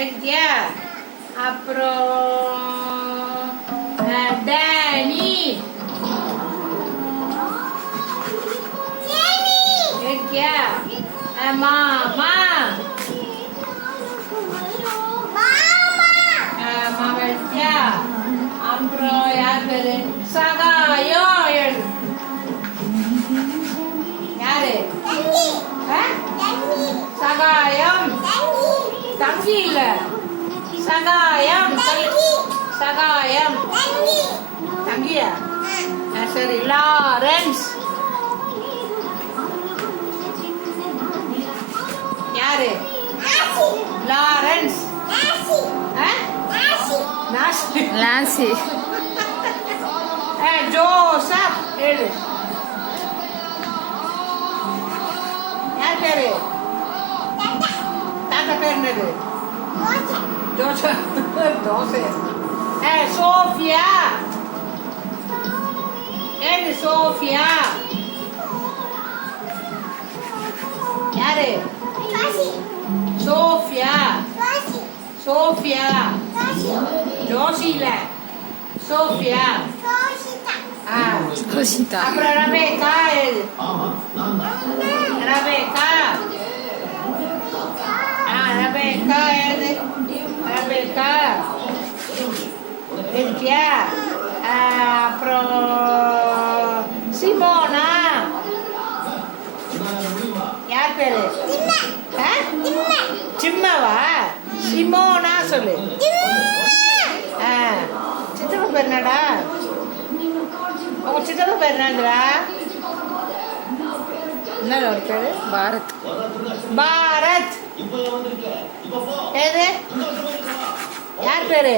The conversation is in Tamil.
எழுதியா? அப்புறம் டேனி எழுதியா? மாமா மாமா எழுதியா? அப்புறம் யார் பேரு? சகாயம் எழுது. யாரு? சகாயம். தங்கி இல்ல, சகாயம். சகாயம் தங்கியா? சரி. லாரன்ஸ். யாரு? லாரன்ஸ். லான்சி. ஜோசப் எழுது. யார் பேரு? தாத்தா பேர் என்னது? ஜோசப். தோசை. சோஃபியா எழுது. சோஃபியா. யாரு? சோஃபியா. சோஃபியா. ஜோஷில. சோஃபியா. ஜோஷிதா. அப்புறம் ரபேக்கா எழுது. ரபேக்கா. ரபேக்கா எழுது. ரபேக்கா எழுதியா? அப்புறம் சிமோனா. யார் பேரு? சிம்மவா? சிமோனா சொல்லு. சித்தப்பா பேர் என்னடா? உங்க சித்தப்பா பேர் என்னடா? என்ன ஒரு பேரு? பாரத். பாரத். ஏது? யார் பேரு?